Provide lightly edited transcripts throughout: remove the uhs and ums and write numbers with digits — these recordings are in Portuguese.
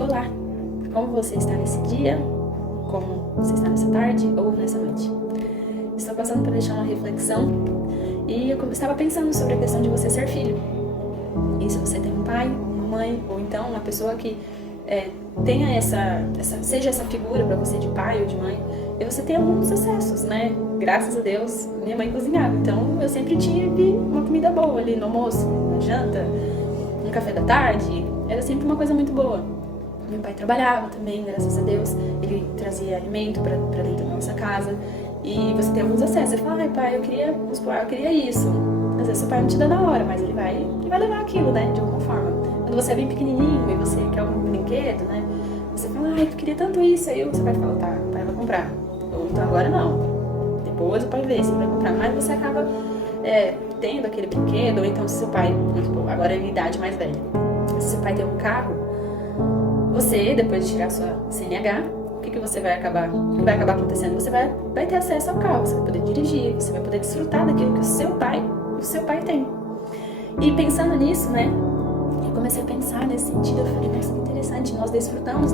Olá, como você está nesse dia? Como você está nessa tarde ou nessa noite? Estou passando para deixar uma reflexão e eu estava pensando sobre a questão de você ser filho. E se você tem um pai, uma mãe ou então uma pessoa que tenha seja essa figura para você de pai ou de mãe, e você tem alguns acessos, né? Graças a Deus, minha mãe cozinhava, então eu sempre tive uma comida boa ali no almoço, na janta, no café da tarde, era sempre uma coisa muito boa. Meu pai trabalhava também, graças a Deus, ele trazia alimento para dentro da nossa casa, e você tem alguns acessos. Você fala, ai pai, eu queria isso. Às vezes seu pai não te dá na hora, mas ele vai levar aquilo, né, de alguma forma. Quando você é bem pequenininho e você quer algum brinquedo, né, você fala, ai, eu queria tanto isso, aí o seu pai fala, tá, o pai vai comprar. Ou então agora não, depois o pai vê se ele vai comprar, mas você acaba tendo aquele brinquedo, ou então se seu pai, agora é em idade mais velha, se seu pai tem um carro, você, depois de tirar sua CNH, o que vai acabar acontecendo? Você vai ter acesso ao carro, você vai poder dirigir, você vai poder desfrutar daquilo que o seu pai tem. E pensando nisso, né, eu comecei a pensar nesse sentido, eu falei, nossa, que interessante, nós desfrutamos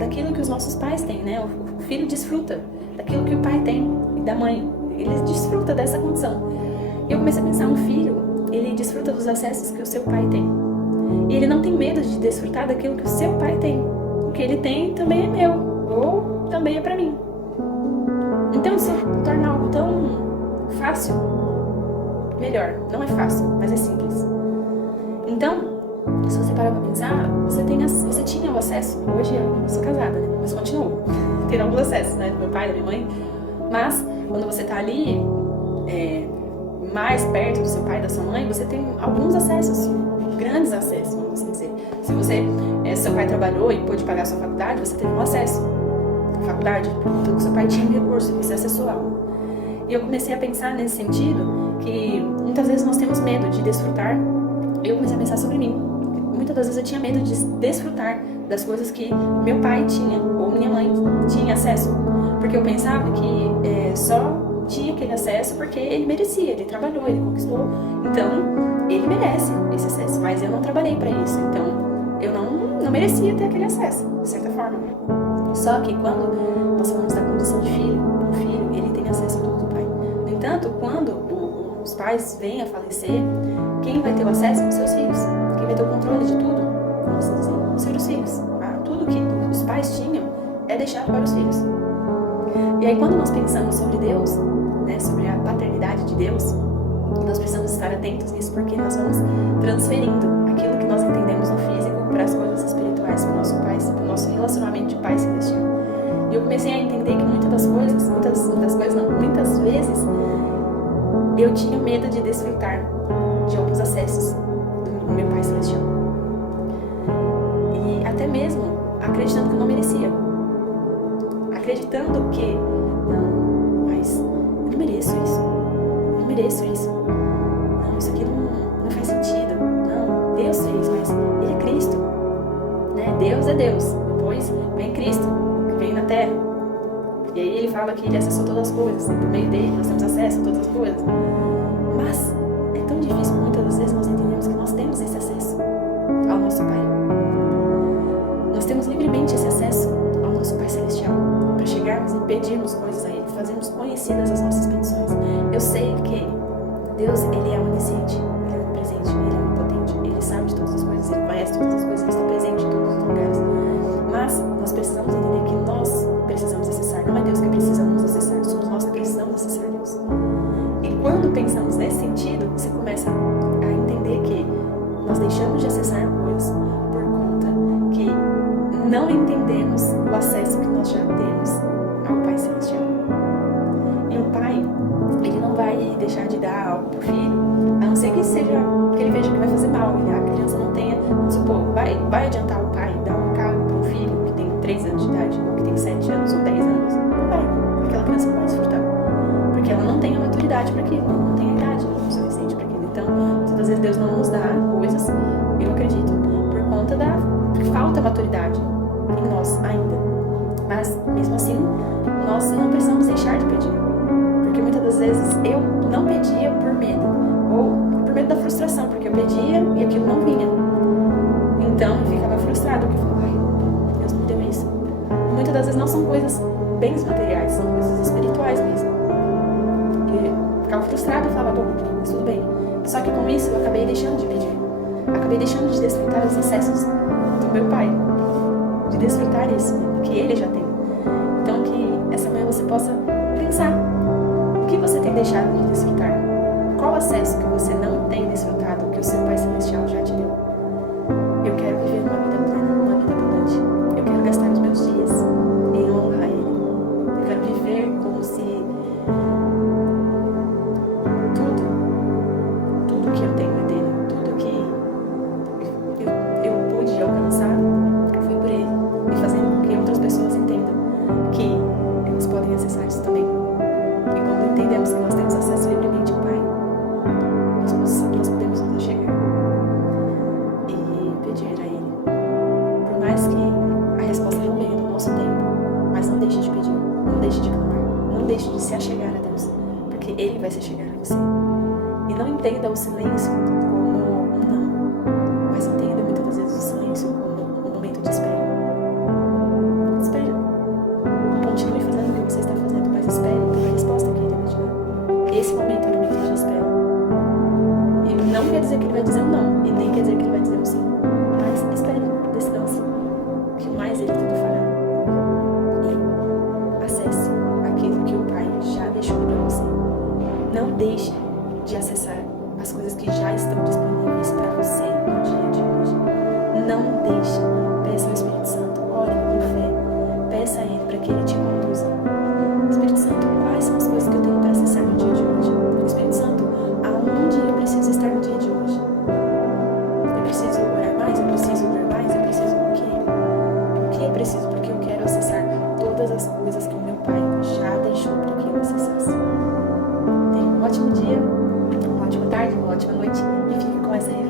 daquilo que os nossos pais têm, né, o filho desfruta daquilo que o pai tem e da mãe, ele desfruta dessa condição. E eu comecei a pensar, um filho, ele desfruta dos acessos que o seu pai tem. E ele não tem medo de desfrutar daquilo que o seu pai tem. O que ele tem também é meu, ou também é pra mim. Então se torna algo tão fácil, melhor, não é fácil, mas é simples. Então, se você parar pra pensar, você tinha o acesso, hoje eu sou casada, né? Mas continuo tendo alguns acessos, né? Do meu pai, da minha mãe. Mas, quando você tá ali, mais perto do seu pai, da sua mãe, você tem alguns acessos, grandes acessos, vamos assim dizer. Se seu pai trabalhou e pôde pagar a sua faculdade, você teve um acesso à faculdade, porque o seu pai tinha um recurso, você acessou algo. E eu comecei a pensar nesse sentido, que muitas vezes nós temos medo de desfrutar. Eu comecei a pensar sobre mim. Muitas das vezes eu tinha medo de desfrutar das coisas que meu pai tinha, ou minha mãe tinha acesso. Porque eu pensava que só tinha aquele acesso porque ele merecia, ele trabalhou, ele conquistou. Então, ele merece esse acesso, mas eu não trabalhei para isso. Então, eu não merecia ter aquele acesso, de certa forma. Só que quando nós falamos da condição de filho, o filho, ele tem acesso a tudo do pai. No entanto, quando os pais vêm a falecer, quem vai ter o acesso são os seus filhos. Quem vai ter o controle de tudo, vamos dizer, os seus filhos. Tudo que os pais tinham é deixado para os filhos. E aí quando nós pensamos sobre Deus, né, sobre a paternidade de Deus, nós precisamos estar atentos nisso, porque nós vamos transferindo aquilo que nós entendemos no físico para as coisas espirituais, para o nosso relacionamento de Pai Celestial. E eu comecei a entender que muitas vezes eu tinha medo de desfrutar de alguns acessos do meu Pai Celestial. E até mesmo acreditando que eu não merecia. Acreditando que, não, mas eu não mereço isso. Eu não mereço isso. Não, isso aqui não faz sentido. Não, Deus fez, mas Ele é Cristo. Né? Deus é Deus. Depois vem Cristo, que veio na Terra. E aí Ele fala que Ele acessou todas as coisas. E por meio dele nós temos acesso a todas as coisas. Mas é tão difícil, muitas das vezes nós entendemos que nós temos esse acesso ao nosso Pai. Nós temos livremente esse acesso ao nosso Pai Celestial, para chegarmos e pedirmos coisas a Ele, fazermos conhecidas as nossas petições. Eu sei que Deus, Ele é onisciente, Ele é onipresente, Ele é onipotente, Ele sabe de todas as coisas, Ele conhece todas as coisas, Ele está presente em todos os lugares. Mas nós precisamos entender que nós precisamos acessar, não é Deus que precisa nos acessar, somos nós que precisamos acessar Deus. E quando pensamos nesse sentido, você começa a entender que nós deixamos de acessar coisas por conta que não entendemos o acesso que nós já temos ao Pai Celestial. E um pai, ele não vai deixar de dar algo pro filho, a não ser que ele veja que vai fazer mal, a criança não tenha, supor, vai adiantar o pai dar um carro para um filho que tem 3 anos de idade, ou que tem 7 anos ou 10 anos, não vai, aquela criança não vai desfrutar. Porque ela não tem a maturidade para aquilo, não tem a idade suficiente para aquilo. Então, muitas vezes Deus não nos dá coisas, eu acredito, por conta da falta de maturidade em nós ainda. Mas, mesmo assim, nós não precisamos deixar de pedir. Porque muitas das vezes eu não pedia por medo, ou por medo da frustração, porque eu pedia e aquilo não vinha. Então, eu ficava frustrada, porque eu falava, são coisas, bens materiais, são coisas espirituais mesmo. E eu ficava frustrada e falava, bom, mas tudo bem. Só que com isso eu acabei deixando de pedir. Acabei deixando de desfrutar os excessos do meu pai. De desfrutar isso, que ele já tem. Então que essa manhã você possa pensar o que você tem deixado de desfrutar. Qual acesso que você não tem desfrutado, que o seu Pai Celestial já te deu? Eu quero viver uma vida plena, uma vida abundante. Eu quero gastar os meus dias em honra a Ele. Eu quero viver como se tudo que eu tenho é dele, tudo que eu pude alcançar foi por Ele. E fazendo com que outras pessoas entendam que elas podem acessar isso também. E quando entendemos que nós temos acesso livremente ao Pai, nós podemos nos achegar e pedir a Ele. Por mais que a resposta não venha no nosso tempo, mas não deixe de pedir, não deixe de clamar, não deixe de se achegar a Deus, porque Ele vai se achegar a você. E não entenda o silêncio como um não, mas entenda muitas das vezes o silêncio como um momento de espera. Espere. Continue fazendo o que você está fazendo, mas espere pela resposta que Ele vai te dar. Esse momento é o momento de espera. E não quer dizer que Ele vai dizer um não, e nem quer dizer que Ele vai dizer um sim. Mas espere, descanse, que mais Ele tudo fará. E acesse aquilo que o Pai já deixou para você. Não deixe de acessar as coisas que já estão disponíveis para você no dia de hoje. Não deixe. Peça ao Espírito Santo, ore com fé. Peça a Ele para que Ele te conduza. Espírito Santo, quais são as coisas que eu tenho para acessar no dia de hoje? Espírito Santo, aonde eu preciso estar no dia de hoje? Eu preciso orar mais? Eu preciso orar mais? Eu preciso o quê? O que eu preciso? Porque eu quero acessar todas as coisas que o meu Pai já deixou para que eu acessasse. Tenha um ótimo dia, uma ótima tarde, uma ótima noite e fique com essa reflexão.